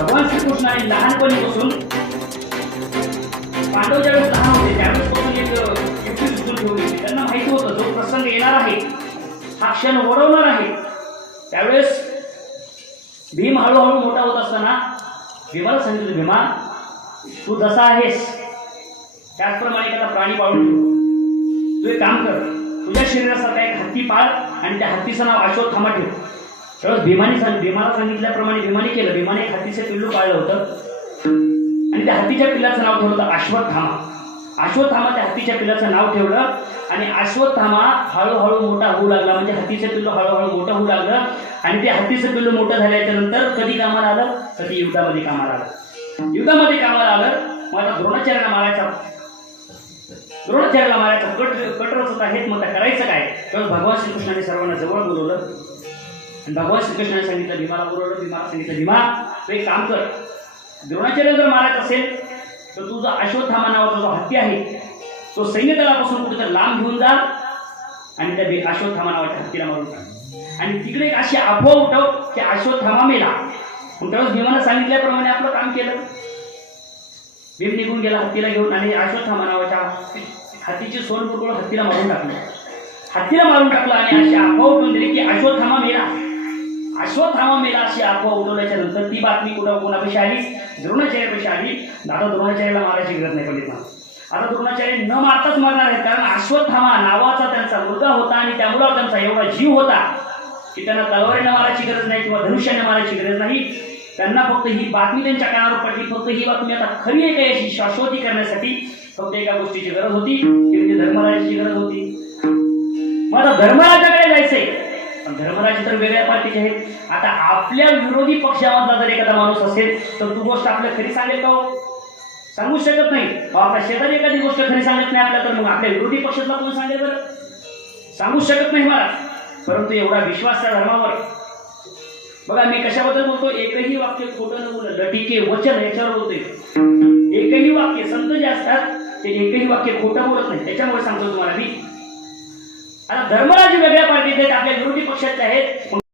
भगवान श्रीकृष्णाने लहानपणीपासून पांडव ज्यावेळेस लहान होते. त्यावेळेस एक युक्ती सुचून ठेवली त्यांना माहिती होतं जो प्रसंग येणार आहे हा क्षण ओढवणार आहे. त्यावेळेस भीम हळूहळू मोठा होत असताना भीमाला सांगितलं भीमा तू जसा आहेस त्याचप्रमाणे एखादा प्राणी पाळून ठेव. तू एक काम कर तुझ्या शरीरासारखा एक हत्ती पाळ आणि त्या हत्तीचं नाव अश्वत्थामा ठेव. तर भीमाने सांग भीमाला सांगितल्याप्रमाणे भीमाने केलं. भीमाने एक हत्तीचं पिल्लू पाळलं होतं. आणि त्या हत्तीच्या पिल्लाचं नाव ठेवलं होतं अश्वत्थामा. अश्वत्थामा त्या हत्तीच्या पिल्लाचं नाव ठेवलं. आणि अश्वत्थामा हळूहळू मोठा होऊ लागला. म्हणजे हत्तीचं पिल्लू हळूहळू मोठं होऊ लागलं. आणि ते हत्तीचं पिल्लू मोठं झाल्याच्यानंतर कधी कामाला आलं? कधी युद्धामध्ये कामाला आलं. युद्धामध्ये कामाला आलं. माझा द्रोणाचार्याला मारायचा. द्रोणाचार्याला मारायचा. कट कटरच होता हेच मग करायचं काय? तर भगवान श्रीकृष्णाने सर्वांना जवळ बोलवलं. आणि भगवान श्रीकृष्णाने सांगितलं भीमाला बोलवलं भीमाला सांगितलं भीमा तू एक काम कर. द्रोणाचार्य जर मारायचं असेल तर तुझा अश्वत्थामा नावाचा जो हत्ती आहे तो सैन्य दलापासून कुठेतरी लांब घेऊन जा आणि त्या अश्वत्थामा नावाच्या हत्तीला मारून टाक. आणि तिकडे एक अशी अफवा उठव की अश्वत्थामा मेला. मग त्यावेळेस भीमानं सांगितल्याप्रमाणे आपलं काम केलं. भीम निघून गेला हत्तीला घेऊन आणि अश्वत्थामा नावाच्या हत्तीची सोन हत्तीला मारून टाकलं. हत्तीला मारून टाकलं आणि अशी अफवा उठून दिली की अश्वत्थामा मेला. अश्वत्थामा मेला अशी अफवा उडवल्याच्या नंतर ती बातमी कुठं कोणापेक्षा आली द्रोणाचार्यापेक्षा आली दादा द्रोणाचार्याला मारायची गरज नाही पडली आता द्रोणाचार्य न मारताच मारणार आहेत कारण अश्वत्थामा नावाचा त्यांचा मुलगा होता आणि त्यामुळं त्यांचा एवढा जीव होता की त्यांना तलवारीनं मारायची गरज नाही किंवा धनुष्याने मारायची गरज नाही. त्यांना फक्त ही बातमी त्यांच्या कानावर पडली. फक्त ही बातमी आता खरी आहे का याची? शाश्वती करण्यासाठी फक्त एका गोष्टीची गरज होती. ती म्हणजे धर्मराजाची गरज होती. मग आता धर्मराजाकडे धर्मराज तर वेगळ्या पार्टीचे आहेत. आता आपल्या विरोधी पक्षामधला जर एखादा माणूस असेल तर तू गोष्ट आपल्या खरी सांगेल का हो? सांगू शकत नाही. आपल्या शेजारी एखादी गोष्ट खरी सांगत नाही आपल्या तर मग आपल्या विरोधी पक्षातला कोण सांगेल बरं? सांगू शकत नाही मला. परंतु एवढा विश्वास त्या धर्मावर. बघा मी कशाबद्दल बोलतो? एकही वाक्य खोटं न बोललं लटिके वचन याच्यावर बोलतोय. एकही वाक्य संत जे असतात ते एकही वाक्य खोटं बोलत नाही. त्याच्यामुळे सांगतो तुम्हाला मी. आता धर्मराज वेगळ्या आहेत आपल्या विरोधी पक्षाचे आहेत